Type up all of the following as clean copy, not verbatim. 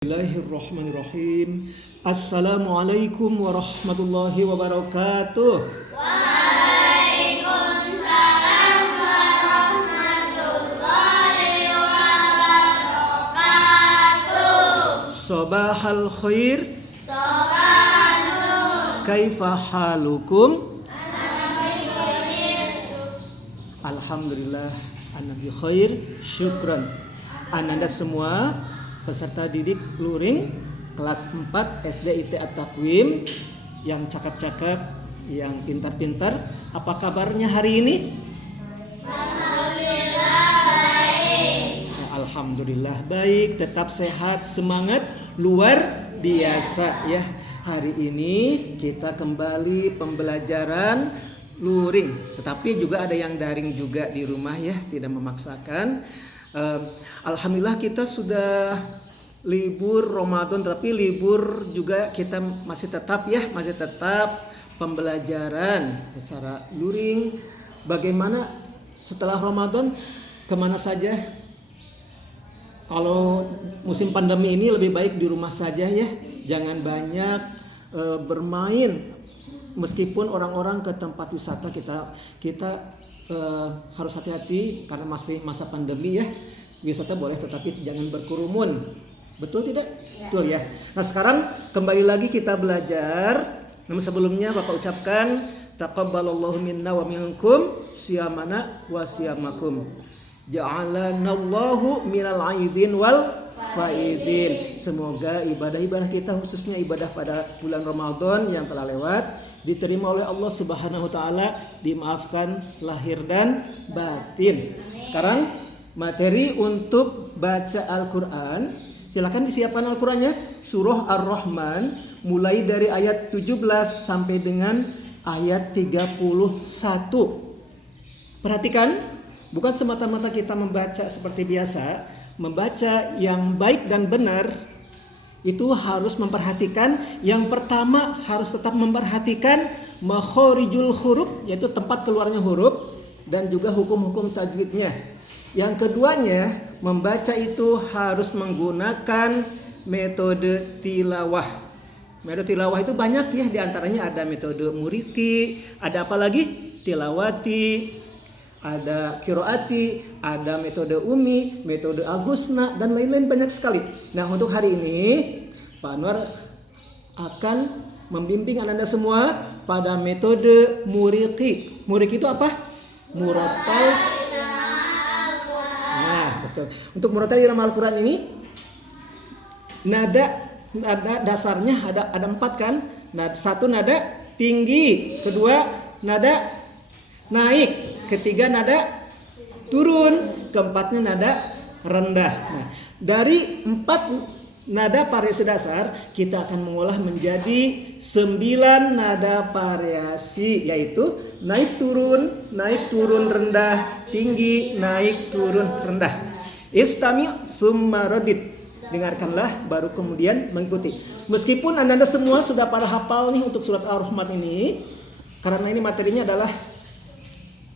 Bismillahirrahmanirrahim. Assalamualaikum warahmatullahi wabarakatuh. Waalaikumsalam warahmatullahi wabarakatuh. Sabahal khair. Sabahal nur. Kaifa halukum? Alhamdulillah, ana bi khair. Syukran. Ananda semua peserta didik luring kelas 4 SD IT At-Taqwim yang cakap-cakap, yang pintar-pintar. Apa kabarnya hari ini? Alhamdulillah baik. Alhamdulillah baik, tetap sehat, semangat luar biasa ya. Hari ini kita kembali pembelajaran luring, tetapi juga ada yang daring juga di rumah ya, tidak memaksakan. Alhamdulillah kita sudah libur Ramadan, tapi libur juga kita masih tetap pembelajaran secara luring. Bagaimana setelah Ramadan, kemana saja? Kalau musim pandemi ini lebih baik di rumah saja ya, jangan banyak bermain. Meskipun orang-orang ke tempat wisata, kita harus hati-hati karena masih masa pandemi ya. Wisata boleh tetapi jangan berkerumun. Betul tidak? Ya. Betul ya. Nah sekarang kembali lagi kita belajar. Namun sebelumnya Bapak ucapkan taqabbalallahu minna wa minkum siyamana wa siyamakum. Ja'alanallahu minal aidin wal faidin. Semoga ibadah-ibadah kita, khususnya ibadah pada bulan Ramadan yang telah lewat, diterima oleh Allah Subhanahu wa taala, dimaafkan lahir dan batin. Sekarang materi untuk baca Al-Qur'an. Silakan disiapkan Al-Qur'annya. Surah Ar-Rahman mulai dari ayat 17 sampai dengan ayat 31. Perhatikan, bukan semata-mata kita membaca seperti biasa, membaca yang baik dan benar. Itu harus memperhatikan, yang pertama harus tetap memperhatikan makhorijul huruf, yaitu tempat keluarnya huruf, dan juga hukum-hukum tajwidnya. Yang keduanya, membaca itu harus menggunakan metode tilawah. Metode tilawah itu banyak ya, diantaranya ada metode muriti, ada apa lagi? Tilawati, ada kiroati, ada metode umi, metode agusna, dan lain-lain banyak sekali. Nah untuk hari ini Pak Anwar akan membimbing Anda semua pada metode muriki. Muriki itu apa? Murattal. Nah betul. Untuk murattal dalam Al-Quran ini nada dasarnya ada 4 kan? Nah, satu nada tinggi, kedua nada naik, ketiga nada turun, keempatnya nada rendah. Nah, dari 4 nada variasi dasar kita akan mengolah menjadi 9 nada variasi, yaitu naik turun, rendah, tinggi, naik turun, rendah. Istami' tsumma radid. Dengarkanlah baru kemudian mengikuti. Meskipun Anda semua sudah pada hafal nih untuk surat Ar-Rahman ini, karena ini materinya adalah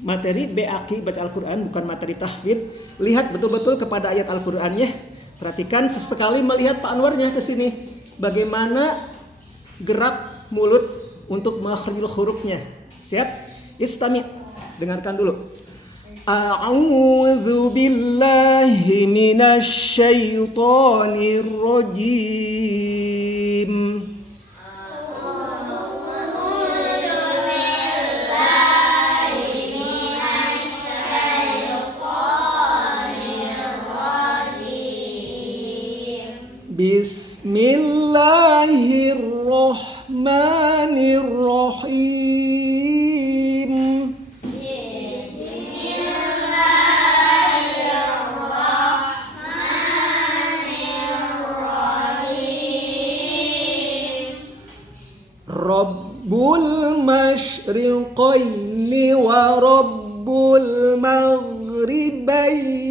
materi BAQ baca Al-Quran, bukan materi tahfidz. Lihat betul-betul kepada ayat Al-Qurannya. Perhatikan sesekali melihat Pak Anwarnya ke sini. Bagaimana gerak mulut untuk makhrajul hurufnya. Siap? Istami'. Dengarkan dulu. A'udzu billahi minasy syaithanir rajim. Bismillahirrahmanirrahim. Rabbul masyriqaini wa rabbul maghribain.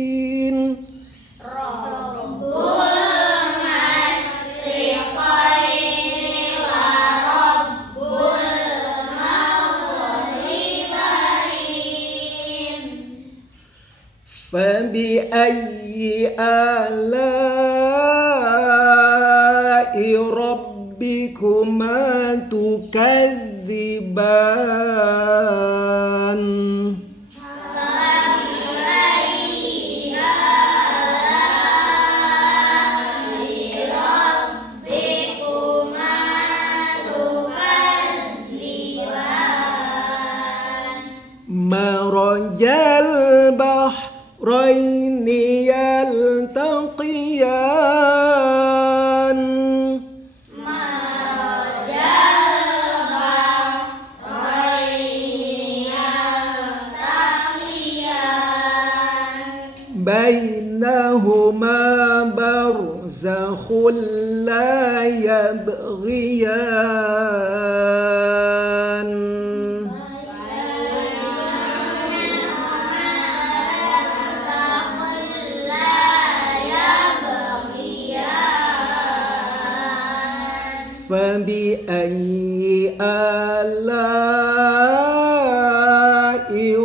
Fabi ayyi ala البحرين يلتقيان مرج البحرين يلتقيان بينهما برزخ لا يبغيان فبأي آلاء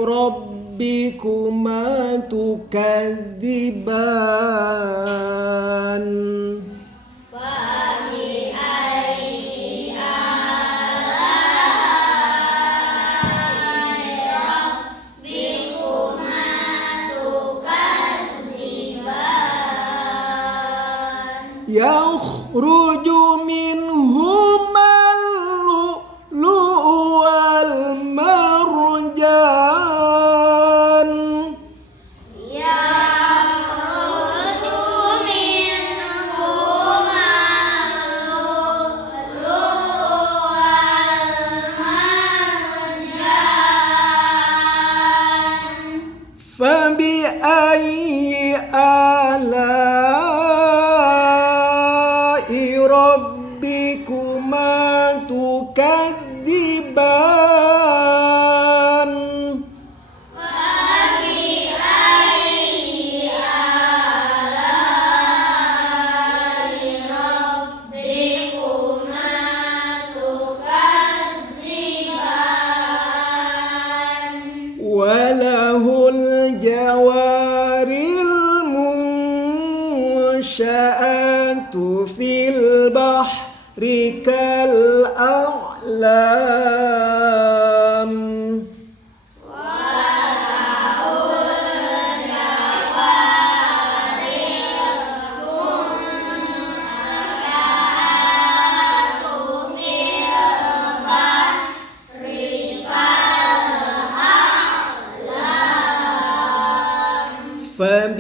ربكما تكذبان يخرج منهما اللؤلؤ والمرجان يخرج منهما اللؤلؤ والمرجان فبأي آلاء ربكما تكذبان فبأي آلاء ربكما تكذبان وله الجوار المنشآت في البحر كالأعلام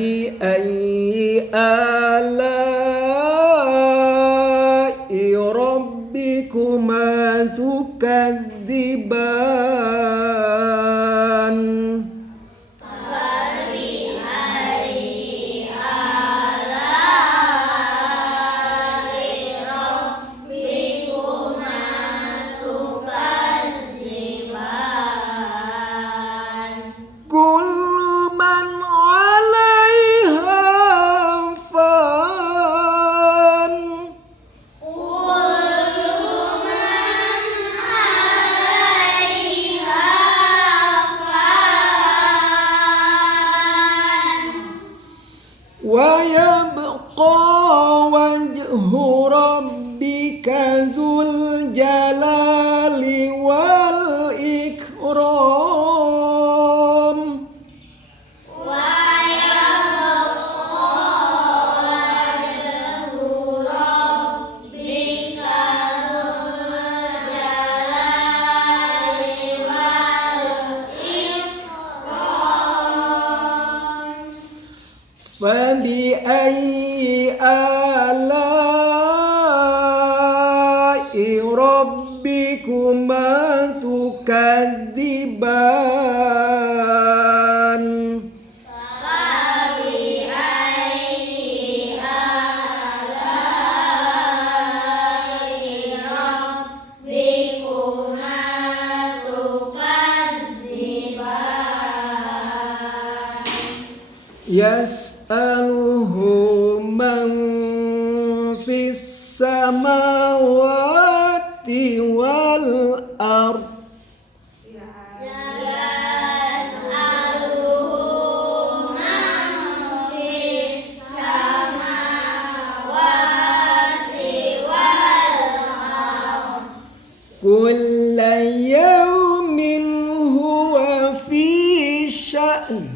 فبأي آلاء ربكما تكذبان كل من عليها فان ويبقى وجه ربك ذو الجلال والإكرام فبأي آلاء ربكما تكذبان يسأله من في السماوات والأرض كل يوم هو في شأن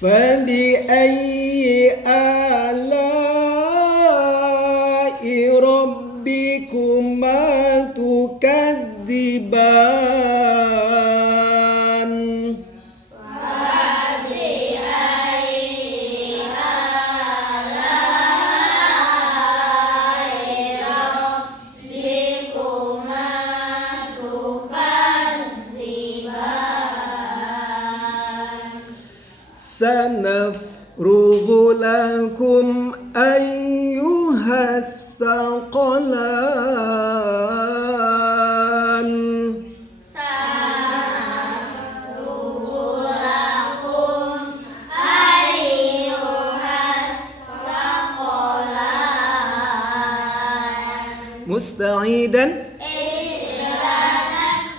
فبأي آلاء ربك Sanafrugu lakum ayyuhas saqalan. Musta'idan.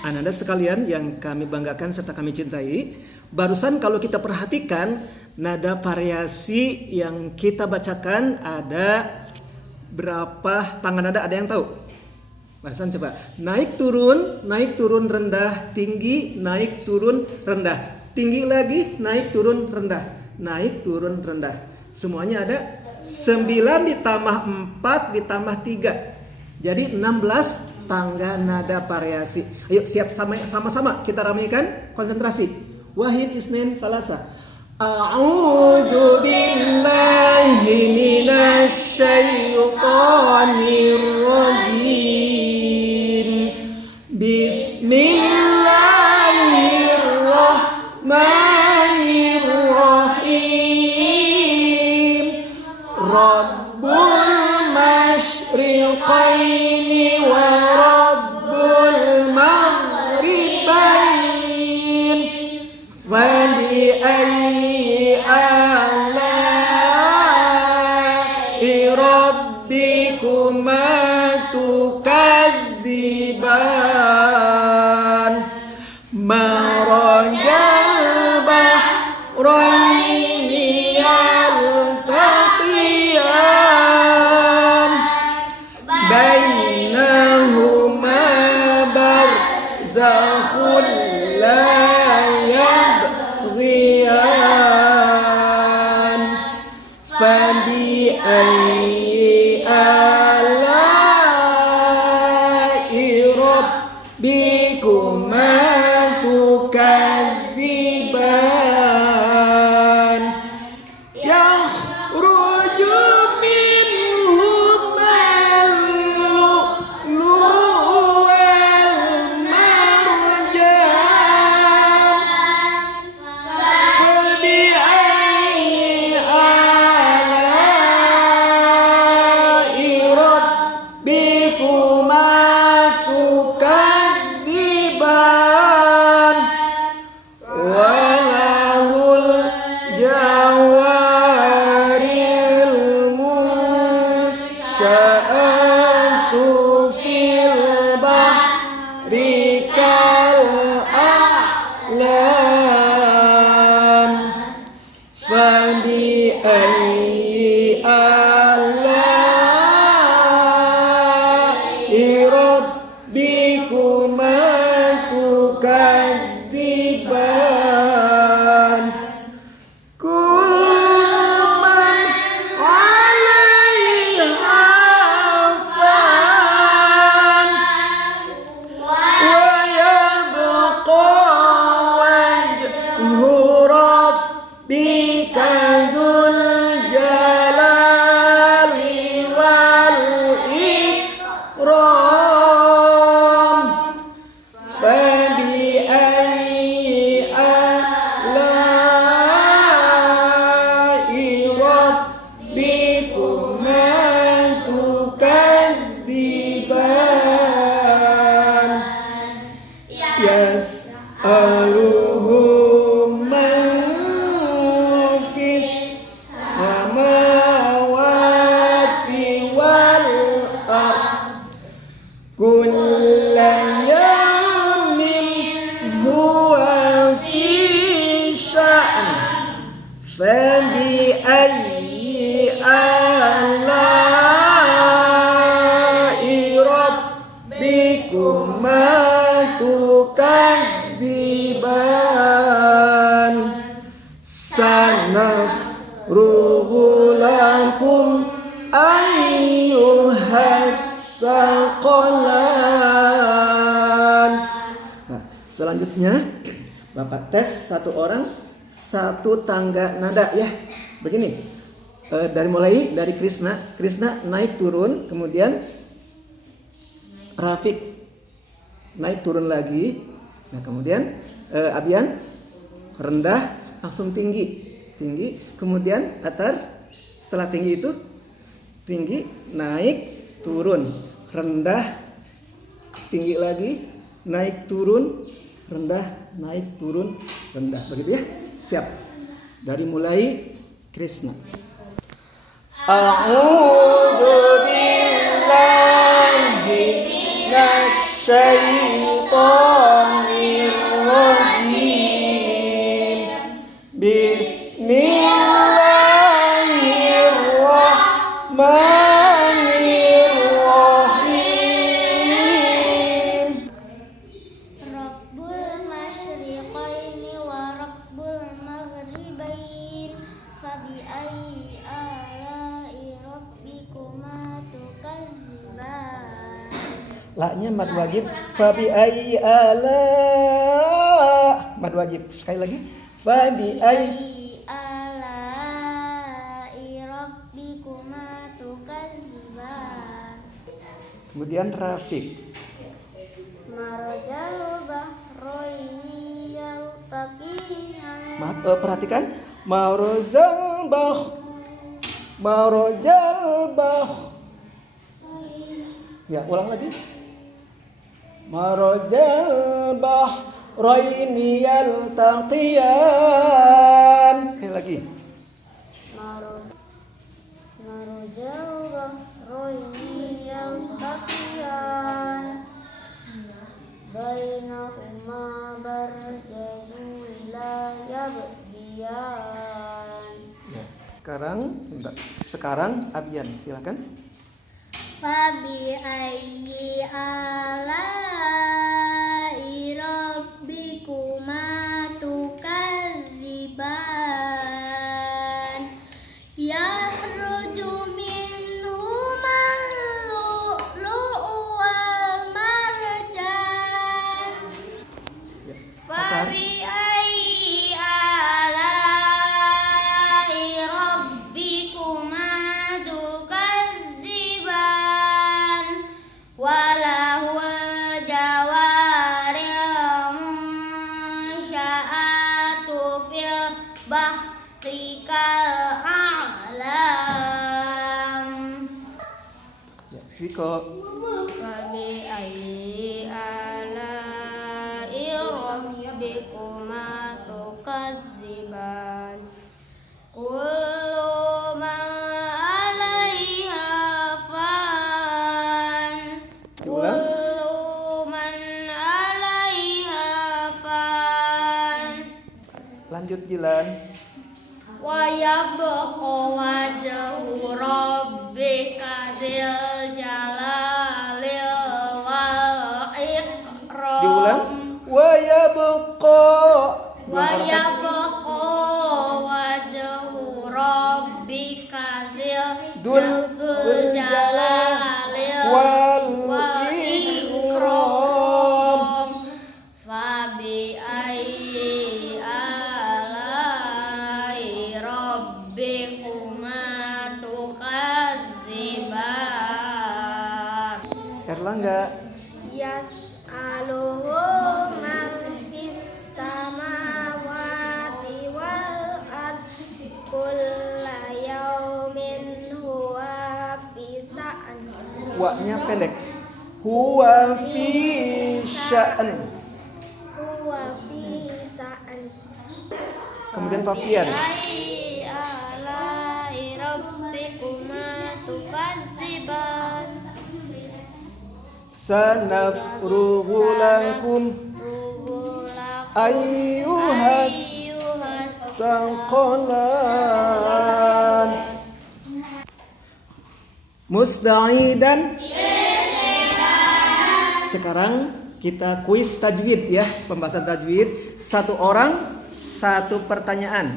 Anak-anak sekalian yang kami banggakan serta kami cintai, barusan kalau kita perhatikan nada variasi yang kita bacakan ada berapa tangan nada, ada yang tahu? Barusan coba naik turun rendah, tinggi, naik turun rendah, tinggi lagi, naik turun rendah, naik turun rendah. Semuanya ada 9 ditambah 4 ditambah 3. Jadi 16 tangga nada variasi. Ayo siap sama-sama kita ramaikan, konsentrasi. Wahid isnin salasa. A'udzu billahi minasy syaithanir rajim. Bismillahirrahmanirrahim. Rabbul masyriqaini wa rabbul maghribain. Wa bi ayyi ala'i rabbikuma tukadziban. Marajal bahraini yaltaqiyan. Bainahuma barzakhun la yabghiyan. Fabi ayyi ala'i rabbikuma tukadziban. Yakhruju minhumal lu'lu'u wal marjan. Fabi ayyi ala'i rabbikuma tukadziban. Walahul jawaril munsya'atu fil bahri kal a'lam. Fabi ayyi ala'i rabbikuma tukadziban. Kullu man 'alaiha fan wa yabqa wajhu rabbika dzul jalali wal ikram. Fabi ayyi ala'i rabbikuma tukadziban. Yas'aluhu man fis samawati wal ardh. Kullu yawmin huwa fi sha'n. Fabi ayyi ala'i rabbikuma tukadziban. Sanafrugu lakum ayyuhas saqalan. Selanjutnya Bapak tes satu orang satu tangga nada ya. Begini. Dari Krishna naik turun, kemudian Rafiq naik turun lagi. Nah, kemudian Abian rendah langsung tinggi, kemudian Atar setelah tinggi itu tinggi naik turun, rendah tinggi lagi, naik turun, rendah, naik turun, rendah. Begitu ya? Siap. Dari mulai Krishna. A'udzu billahi minasyaitonir rajim. Bismillahirrahmanirrahim. Rabbul masyriqaini wa rabbul maghribain fabi ayyi ala'i rabbikuma tukadziban. La-nya mad wajib. Fabi ayyi ala. Mad wajib. Sekali lagi. Fabi ayyi ala'i rabbikuma tukadziban. Kemudian Rafiq. Marajal bahroini yaltaqiyan. Perhatikan. Marojal bah. Ya, ulang lagi. Marojal bahroini yaltaqiyan. Sekali lagi. Marajal bahroini yaltaqiyan. Bainahuma barzakun la yabghiyan. Ya. Sekarang Abian, silakan. Fabi ayyi ala'i rabbikuma tukadziban. Yakhruju minhumal lu'lu'u wal marjan. Ya. Fabi ayyi ala'i rabbikuma tukadziban. Walahul jawaril munsya'atu fil bahri kal a'lam. Ya, Viko. Fabi ayyi ala'i rabbikuma tukadziban. Kullu man 'alaiha fan. Diulang. Kullu man 'alaiha fan. Lanjut Jilan. Wa yabqa wajhu rabbika dzil jalalil wal ikram. Diulang. Wa yabqa. Wa yabqa wajhu rabbika Dul dzil jalalil wal wal ikram. Fabi ayyi ala'i rabbikuma tukadziban. Erlangga. Yas'aluhu man fis samawati wal ardi kulla yaumin huwa fi sa'an. Wa-nya pendek. Huwa fi sya'an. Huwa fi sa'an. Kemudian Fafian. Ayyi ala'i rabbikuma tukadziban. Sanafrugu lakum ayyuhas saqalan. Musta'idan. Sekarang kita kuis tajwid ya, pembahasan tajwid. Satu orang satu pertanyaan.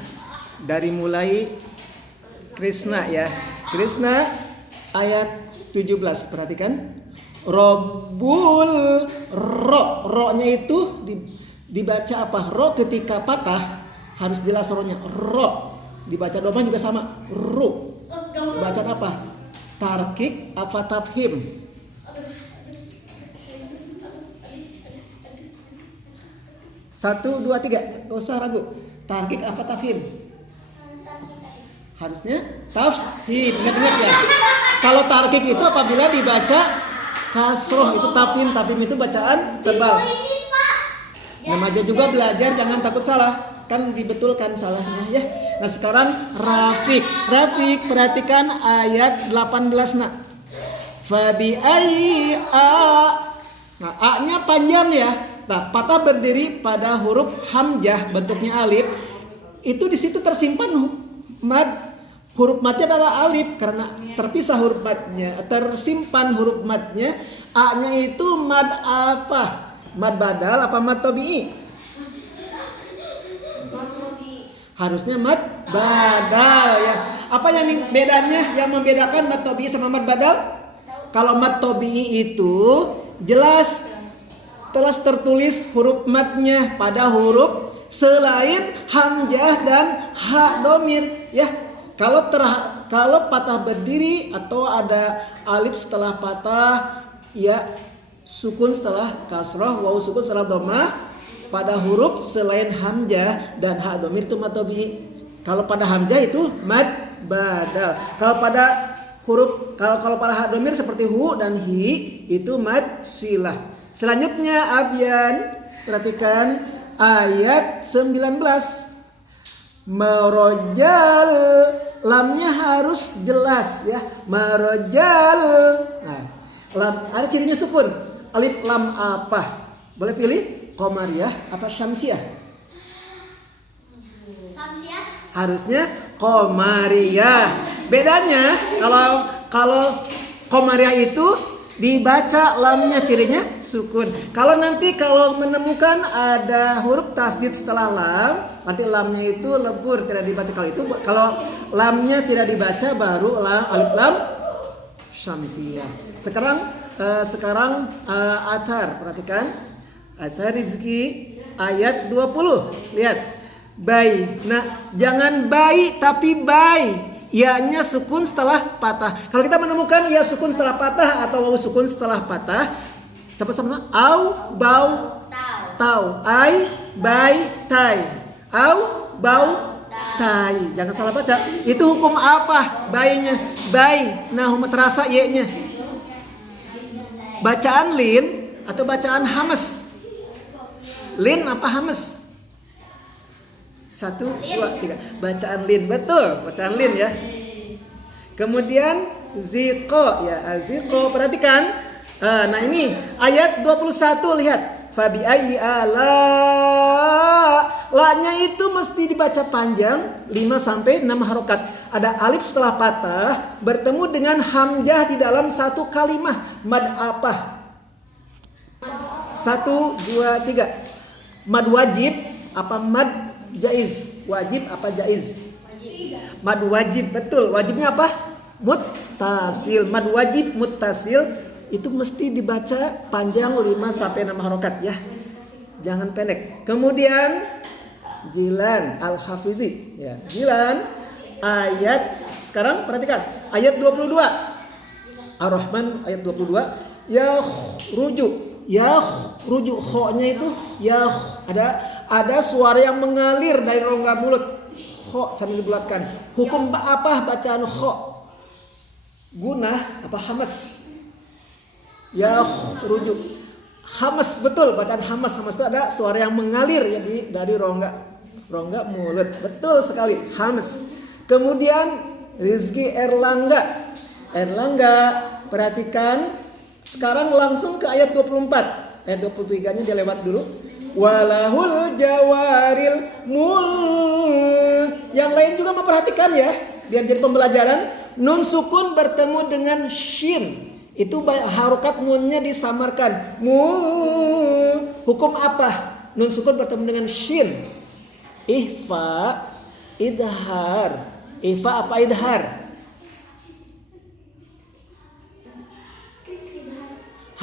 Dari mulai Krishna ya. Krishna ayat 17. Perhatikan. Robbul ro-nya itu Dibaca apa? Ro ketika patah harus jelas ronya. Ro. Dibaca doma juga sama. Ru. Bacaan apa? Tarkik apa tafhim? Satu, dua, tiga. Gak usah ragu. Tarkik apa tafhim? Harusnya tafhim. Ingat-ingat ya. Kalau tarkik itu apabila dibaca kasroh itu tafhim. Tafhim itu bacaan tebal. Remaja juga belajar, jangan takut salah. Kan dibetulkan salahnya ya. Nah sekarang Rafiq. Rafiq perhatikan ayat 18 nak. Fabi ai a. Nah a-nya panjang ya. Nah patah berdiri pada huruf hamzah bentuknya alif. Itu di situ tersimpan mad. Huruf madnya adalah alif karena terpisah huruf madnya. Tersimpan huruf madnya. A-nya itu mad apa? Mad badal apa mad tabi'i? Harusnya mad badal ya. Apa yang bedanya? Yang membedakan mad tabi'i sama mad badal? Kalau mad tabi'i itu jelas telah tertulis huruf madnya pada huruf selain hamzah dan ha domir ya. Kalau patah berdiri atau ada alif setelah patah ya, sukun setelah kasrah, wawu sukun setelah dhammah pada huruf selain hamzah dan ha dhamir itu mad tabi'i. Kalau pada hamzah itu mad badal. Kalau pada huruf kalau pada ha dhamir seperti hu dan hi itu mad silah. Selanjutnya Abyan perhatikan ayat 19. Marojal, lamnya harus jelas ya. Marojal. Nah, lam ada cirinya sukun. Alif lam apa? Boleh pilih Qamariyah apa Syamsiyah? Syamsiyah. Harusnya Qamariyah. Bedanya kalau Qamariyah itu dibaca lamnya cirinya sukun. Kalau menemukan ada huruf tasdid setelah lam, nanti lamnya itu lebur tidak dibaca. Kalau lamnya tidak dibaca baru alif lam Syamsiyah. Sekarang Athar perhatikan. Athar Rizki ayat 20. Lihat. Bai. Nah, jangan bai tapi bai. Ya-nya sukun setelah patah. Kalau kita menemukan ya sukun setelah patah atau wawu sukun setelah patah, cepat sama au, bau, tau, ai, bai, tai. Au, bau, tai. Jangan salah baca. Itu hukum apa? Bainya. Bai. Nah, terasa ye-nya. Bacaan lin atau bacaan hamas? Lin apa hamas? 1, 2, 3. Bacaan lin, betul. Bacaan lin ya. Kemudian ziko ya, ziko perhatikan. Nah ini ayat 21 lihat. Fabi ayyi ala. La-nya itu mesti dibaca panjang 5 sampai 6 harokat. Ada alif setelah patah bertemu dengan hamzah di dalam satu kalimah. Mad apa? 1, 2, 3. Mad wajib apa mad jaiz? Wajib apa jaiz? Mad wajib, betul. Wajibnya apa? Muttasil. Mad wajib muttasil itu mesti dibaca panjang 5 sampai 6 harokat ya. Jangan pendek. Kemudian Jilan Al-Hafizi ya. Jilan ayat sekarang perhatikan ayat 22. Ar-Rahman ayat 22. Rujuk kho-nya itu ada suara yang mengalir dari rongga mulut. Kho sambil dibulatkan. Hukum apa bacaan kho? Gunah apa hamas? Rujuk. Hamas betul bacaan hamas. Hamas itu ada suara yang mengalir ya dari rongga mulut. Betul sekali. Hamas. Kemudian Rizki Erlangga perhatikan. Sekarang langsung ke ayat 24. Ayat 23-nya dia lewat dulu. Walahul jawaril Yang lain juga memperhatikan ya, biar jadi pembelajaran. Nun sukun bertemu dengan shin. Itu harokat nunnya disamarkan. Hukum apa? Nun sukun bertemu dengan shin. Ihfa, idhar. Ihfa apa idhar?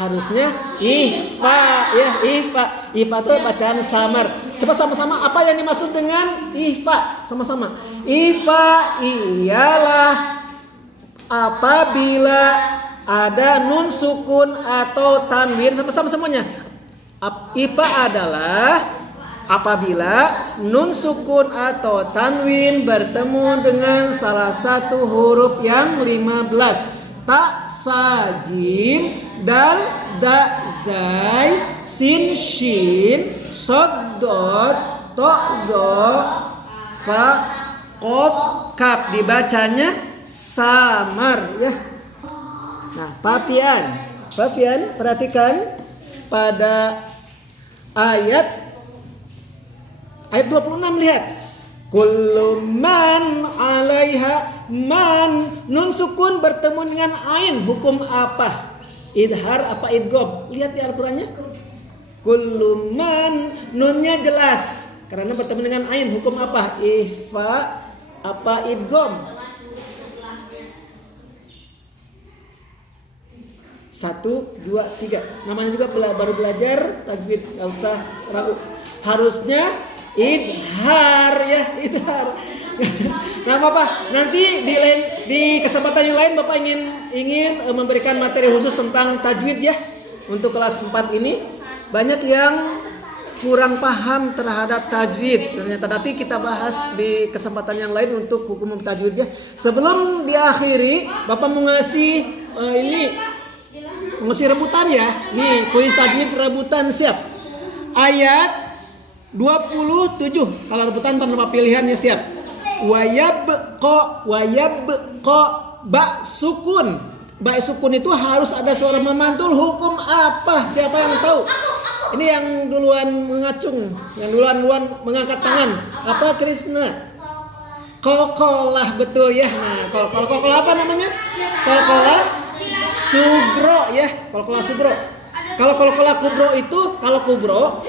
Harusnya ihfa ya, ihfa. Ihfa itu bacaan samar. Coba sama-sama apa yang dimaksud dengan ihfa? Sama-sama. Ihfa ialah apabila ada nun sukun atau tanwin, sama-sama semuanya. Ihfa adalah apabila nun sukun atau tanwin bertemu dengan salah satu huruf yang 15. Ta, sa, jim, dal, da, zai, sin, shin, sod, dot, to, do, fa, qaf, kaf. Dibacanya samar ya. Nah, Papian perhatikan pada ayat 26, lihat. Kullu man 'alaiha, man nun sukun bertemu dengan ain, hukum apa? Idhar apa idgham? Lihat di Al-Qur'annya. Kullu man, nunnya jelas karena bertemu dengan ain, hukum apa? Ikhfa apa idgham? 1, 2, 3. Namanya juga baru belajar tajwid, enggak usah ragu. Harusnya idhar ya, idhar. Nah, Bapak, nanti di kesempatan yang lain Bapak ingin memberikan materi khusus tentang tajwid ya. Untuk kelas 4 ini banyak yang kurang paham terhadap tajwid. Ternyata nanti kita bahas di kesempatan yang lain untuk hukum tajwid ya. Sebelum diakhiri, Bapak mau ngasih ngasih rebutan ya. Nih, kuis tajwid rebutan, siap. Ayat 27. Kalau rebutan tanpa pilihannya, siap. Wayabqa ba sukun. Ba sukun itu harus ada suara memantul, hukum apa? Siapa yang tahu? Ini yang duluan mengacung, yang duluan mengangkat tangan. Apa, Krisna? Kolkolah, betul ya. Nah, kolkolah apa namanya? Kolkolah sugro ya. Kolkolah sugro. Kalau kolkolah kubro itu, kalau kubro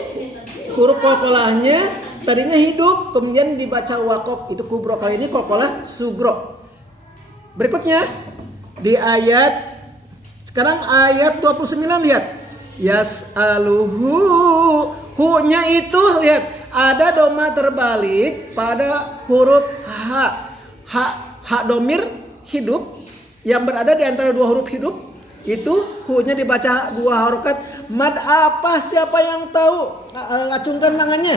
huruf kolkolahnya tadinya hidup, kemudian dibaca wakof, itu kubro. Kali ini kolkolah sugro. Berikutnya di sekarang ayat 29, lihat. Yas'aluhu, hu-nya itu lihat ada doma terbalik pada huruf ha domir hidup yang berada di antara dua huruf hidup. Itu hu-nya dibaca 2 harokat. Mad apa? Siapa yang tahu? Acungkan tangannya.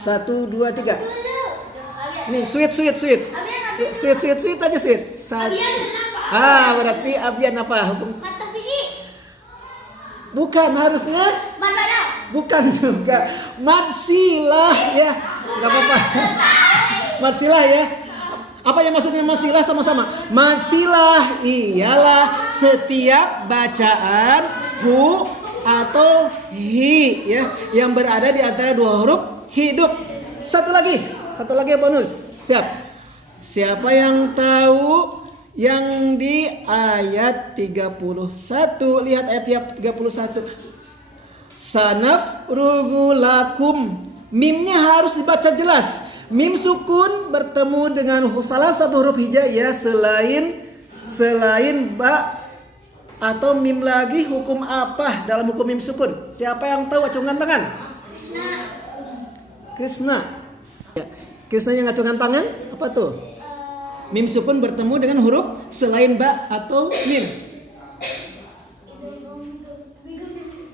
1, 2, 3. Nih, sweet aja sweet. Berarti abian apa? Bukan, harusnya bukan juga. Madsilah ya. Enggak apa-apa. Madsilah ya. Apa yang maksudnya masilah? Sama-sama. Masilah ialah setiap bacaan hu atau hi ya yang berada di antara dua huruf hidup. Satu lagi bonus. Siapa yang tahu yang di ayat 31? Lihat ayat 31. Sanafrugu lakum. Mimnya harus dibaca jelas. Mim sukun bertemu dengan salah satu huruf hijaiyah selain ba atau mim lagi, hukum apa dalam hukum mim sukun? Siapa yang tahu? Acungkan tangan. Krisna. Ya. Krisna yang acungkan tangan. Apa tuh? Mim sukun bertemu dengan huruf selain ba atau mim.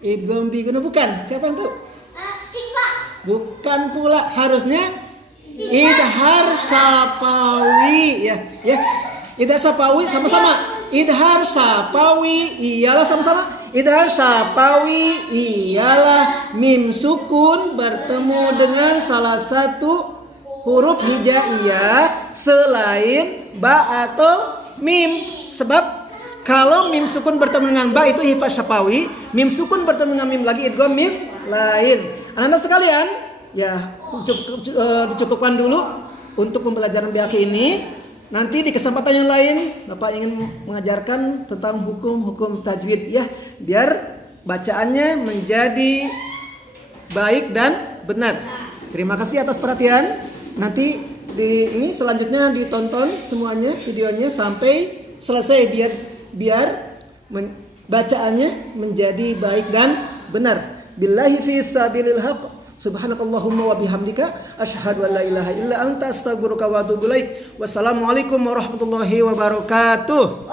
Idgham biguna, bukan. Siapa yang tahu? Bukan pula. Harusnya idhar sapawi ya. Idhar sapawi sama-sama. Idhar sapawi ialah sama-sama. Idhar sapawi ialah mim sukun bertemu dengan salah satu huruf hijaiyah selain ba atau mim. Sebab kalau mim sukun bertemu dengan ba itu hifaz sapawi, mim sukun bertemu dengan mim lagi idgham mis lain. Anak-anak sekalian, ya dicukupkan dulu untuk pembelajaran BAQ ini. Nanti di kesempatan yang lain Bapak ingin mengajarkan tentang hukum-hukum tajwid ya, biar bacaannya menjadi baik dan benar. Terima kasih atas perhatian. Nanti ini selanjutnya ditonton semuanya videonya sampai selesai biar bacaannya menjadi baik dan benar. Billahi fi sabilil haq. Subhanakallahumma wa bihamdika asyhadu an la ilaha illa anta astaghfiruka wa atubu ilaik. Wassalamualaikum warahmatullahi wabarakatuh.